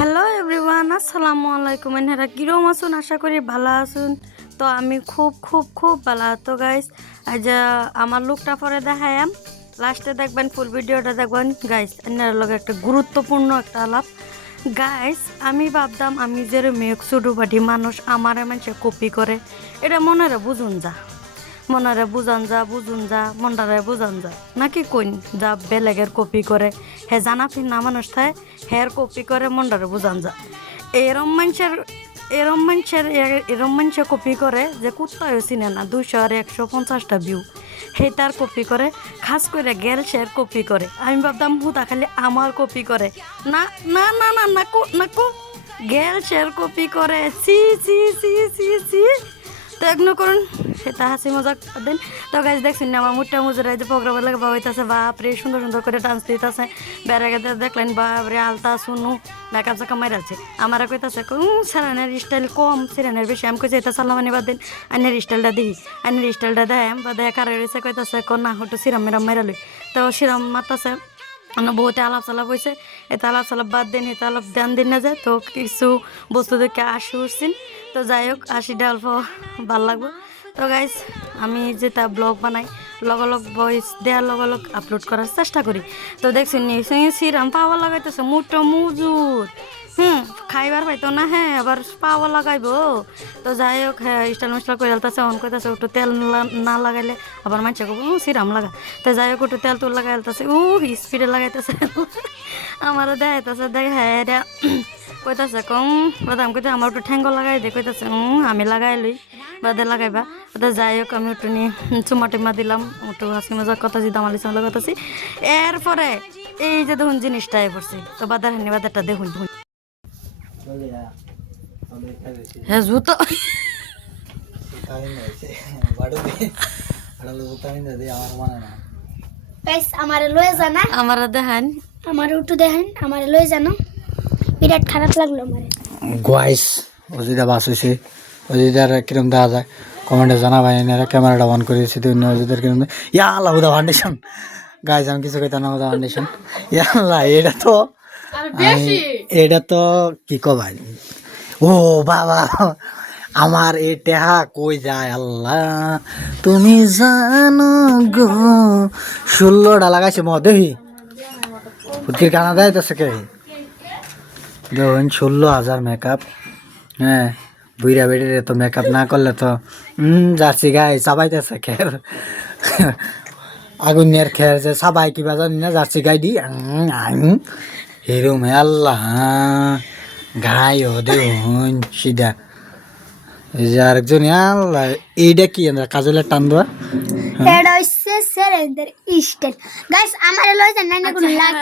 Hello everyone, আসসালামু আলাইকুম। এনারা কিরম আছেন? আশা করি ভালো আছেন। তো আমি খুব খুব খুব ভালো। তো গাইস, আজ আমার লুকটা পরে দেখায়াম, লাস্টে দেখবেন, ফুল ভিডিওটা দেখবেন গাইস। এনার লগে একটা গুরুত্বপূর্ণ একটা আলাপ গাইস। আমি ভাবতাম আমি যে মেয়ে ছোটো পাঠি মানুষ আমারে মানুষে কপি করে, এটা মনেরে বুঝুন যা, মনারে বুঝান যা মনটারে বুঝান যা, নাকি কইন যা বেলেগের কপি করে হে জানা ফিনা মানুষ থাকে হের কপি করে মনটারে বুঝান যা। এরম মানুষের কপি করে যে কুত্তায়ও চিনে না, 200 আর 150টা ভিউ সেই তার কপি করে, খাস করে গেল শের কপি করে। আমি ভাবতাম হুদা খালি আমার কপি করে, না না না না নাকু গেল শের কপি করে। সি সি সি সি সি তো এগুলো করুন, সেটা হাসি মজাক দিন। তো গাছ দেখছেন আমার মুটটা মুজুরা যে প্রোগ্রামের লাগে বাবাইতেছে, বাপরে সুন্দর সুন্দর করে ডান্স দিতেছে। বেড়ে গেতে দেখলেন বাপরে আলতা শুনু মেকআপ জাকা মাইরাছে। আমার কইতাছে সেরানের স্টাইল কম, সেরানের বেশি। আমি কইছি এটা সালামানি বাদ দিন, আইনের স্টাইলটা দেখি। আইনের স্টাইলটা দেয় বা দেয় কারে রয়েছে, কইতাছে না হয়তো সিরাম মেরাম মেরা লই। তো সিরাম মারতাছে, বহুতে আলাপ চালাপ হয়েছে। এটা আলাপ চালাপ বাদ দিন, এটা আলাপ ধ্যান দিন না যায়। তো কিছু বস্তু দেখে আসি উঠছেন। তো যাই হোক, আশিটা অল্প ভাল লাগবো। তো গাইজ, আমি যেটা ব্লগ বানাই লগলগ ভয়েস দেওয়ার লগলগ আপলোড করার চেষ্টা করি। তো দেখছেন সিরাম পাওয়া লাগাইতেছে মোটো মজুর, খাইবার পাইতো না, হ্যাঁ আবার পাওয়া লাগাইবো। তো যাই হোক, হ্যাঁ স্টাইল মিস্টাইল করে আলতেছে, অন করতেছে একটু তেল না লাগাইলে আবার মানুষে কব সিরাম লাগা। তো যাই হোক, একটু তেল তুল লাগাই আলতেছে, স্পিডে লাগাইতেছে। আমারও দেখাইতেছে, দেখে হ্যাঁ এটা কইতাছে বাদাম কইতে আমার একটু ঠ্যাঙ্গ লাগাই দে, কইতাছে আমি লাগাই লই বাদে লাগাইবা। তো যাই হোক, আমি একটু নিয়ে চুমা টিমা দিলাম, একটু হাসি মজার কথা যদি আমার লিসাম লাগাতেছি। এরপরে এই যে দেখুন জিনিসটা পড়ছি। তো বাদার হানি বাদারটা দেখুন হ্যাঁ জুতো আমার লয়ে জানা আমার দেখান, আমার উঠু দেখেন, আমার লয়ে জানো বিরাট খারাপ লাগলো আমার গাইস। অজিদা বাস হয়েছে, অজিদার কিরম দেখা যায় কমেন্টে জানাবাই। এনারা ক্যামেরাটা অন করে দিয়েছে, অজিদার কিরম ইয়া আল্লাহ হুদা ফাউন্ডেশন। গাইস আমি কিছু কইতাম না, হুদা ফাউন্ডেশন ইয়া আল্লাহ। এটা তো কি ভাই, ও বাবা আমার এ টেহা কই যায় আল্লাহ তুমি জানো গো। 16টা লাগাইছে দেখি ফুটকির কানা দেয় তো কে দেখুন 16,000 মেকআপ। হ্যাঁ বুইরা বেড়ে তো মেকআপ না করলে তো জার্সি গায়ে চাবাইতেছে খের, আগুনের খের যে সাবাই কিবা জানি না, জার্সি গাই দি হিরুম আল্লাহ গাই ও দেখুন সিধা। এই যে আরেকজন আল্লাহ, এইটা কি কাজলের টান দেওয়া, এটা হচ্ছে স্যারেন্দের স্টাইল। গাইস আমার লয়ে জানা না কোনো লাইক